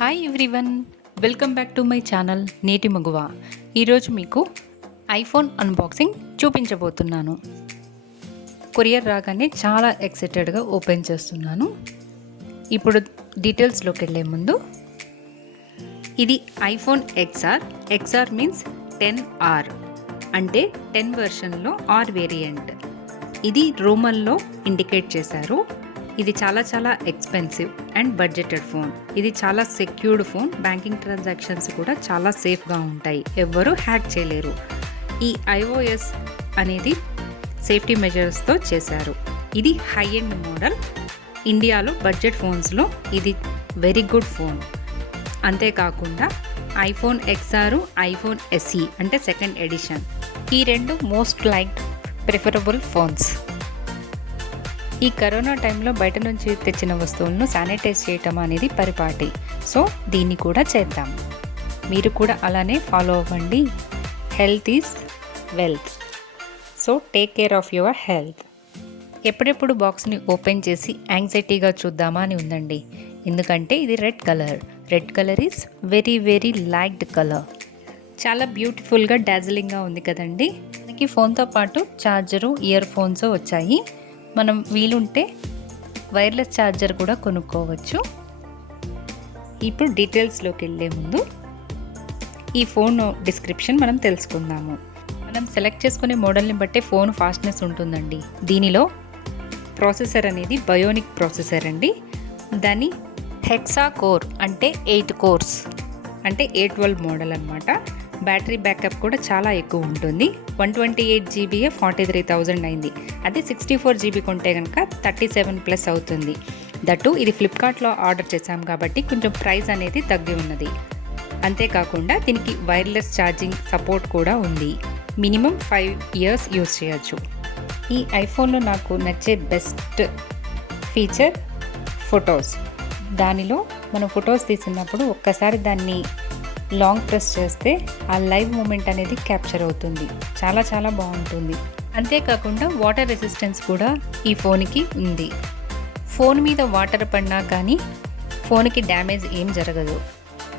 Hi everyone, welcome back to my channel నేటి మగువ. ఈరోజు మీకు ఐఫోన్ అన్బాక్సింగ్ చూపించబోతున్నాను. కొరియర్ రాగానే చాలా ఎక్సైటెడ్గా ఓపెన్ చేస్తున్నాను. ఇప్పుడు డీటెయిల్స్లోకి వెళ్ళే ముందు, ఇది ఐఫోన్ ఎక్స్ఆర్ మీన్స్ 10R, అంటే 10 వెర్షన్లో ఆర్ వేరియంట్. ఇది రోమన్లో ఇండికేట్ చేశారు. ఇది చాలా ఎక్స్పెన్సివ్ అండ్ బడ్జెటెడ్ ఫోన్. ఇది చాలా సెక్యూర్డ్ ఫోన్. బ్యాంకింగ్ ట్రాన్సాక్షన్స్ కూడా చాలా సేఫ్గా ఉంటాయి, ఎవ్వరూ హ్యాక్ చేయలేరు. ఈ iOS అనేది సేఫ్టీ మెజర్స్తో చేశారు. ఇది హై ఎండ్ మోడల్. ఇండియాలో బడ్జెట్ ఫోన్స్లో ఇది వెరీ గుడ్ ఫోన్. అంతేకాకుండా ఐఫోన్ ఎక్స్ఆర్, ఐఫోన్ SE అంటే సెకండ్ ఎడిషన్, ఈ రెండు మోస్ట్ లైక్డ్ ప్రిఫరబుల్ ఫోన్స్. ఈ కరోనా టైంలో బయట నుంచి తెచ్చిన వస్తువులను శానిటైజ్ చేయటం అనేది పరిపాటి. సో దీన్ని కూడా చేద్దాం. మీరు కూడా అలానే ఫాలో అవ్వండి. Health is wealth. So take care of your health. ఎప్పుడెప్పుడు బాక్స్ని ఓపెన్ చేసి యాంగ్జైటీగా చూద్దామా అని ఉందండి. ఎందుకంటే ఇది red colour is very liked colour. చాలా బ్యూటిఫుల్గా డాజిలింగ్గా ఉంది కదండి. మనకి ఫోన్తో పాటు ఛార్జరు, ఇయర్ ఫోన్స్ వచ్చాయి. మనం వీలుంటే వైర్లెస్ ఛార్జర్ కూడా కొనుక్కోవచ్చు. ఇప్పుడు డీటెయిల్స్లోకి వెళ్ళే ముందు ఈ ఫోన్ డిస్క్రిప్షన్ మనం తెలుసుకుందాము. మనం సెలెక్ట్ చేసుకునే మోడల్ని బట్టే ఫోన్ ఫాస్ట్నెస్ ఉంటుందండి. దీనిలో ప్రాసెసర్ అనేది బయోనిక్ ప్రాసెసర్ అండి. దాని హెక్సా కోర్ అంటే 8 కోర్స్ అంటే A12 మోడల్ అనమాట. బ్యాటరీ బ్యాకప్ కూడా చాలా ఎక్కువ ఉంటుంది. 128 GB 43,000 అయింది. అదే 64 GB కొంటే కనుక 37+ అవుతుంది. దట్టు ఇది ఫ్లిప్కార్ట్లో ఆర్డర్ చేశాం కాబట్టి కొంచెం ప్రైస్ అనేది తగ్గి ఉన్నది. అంతేకాకుండా దీనికి వైర్లెస్ ఛార్జింగ్ సపోర్ట్ కూడా ఉంది. మినిమం 5 years యూస్ చేయొచ్చు. ఈ ఐఫోన్లో నాకు నచ్చే బెస్ట్ ఫీచర్ ఫొటోస్. దానిలో మనం ఫొటోస్ తీసినప్పుడు ఒక్కసారి దాన్ని లాంగ్ ప్రెస్ చేస్తే ఆ లైవ్ మూమెంట్ అనేది క్యాప్చర్ అవుతుంది. చాలా బాగుంటుంది. అంతేకాకుండా వాటర్ రెసిస్టెన్స్ కూడా ఈ ఫోన్కి ఉంది. ఫోన్ మీద వాటర్ పడినా కానీ ఫోన్కి డ్యామేజ్ ఏం జరగదు.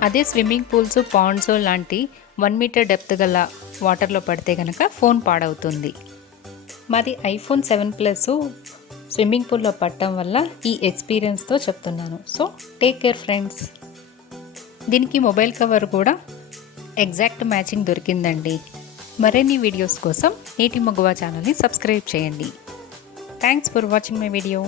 అదే స్విమ్మింగ్ పూల్స్, పాండ్స్ లాంటి 1 మీటర్ డెప్త్ గల వాటర్లో పడితే కనుక ఫోన్ పాడవుతుంది. మాది ఐఫోన్ 7 Plus స్విమ్మింగ్ పూల్లో పడటం వల్ల ఈ ఎక్స్పీరియన్స్తో చెప్తున్నాను. So take care friends. దీనికి మొబైల్ కవర్ కూడా ఎగ్జాక్ట్ మ్యాచింగ్ దొరికిందండి. మరిన్ని వీడియోస్ కోసం నేటి మగువ ఛానల్ని సబ్స్క్రైబ్ చేయండి. Thanks for watching my video.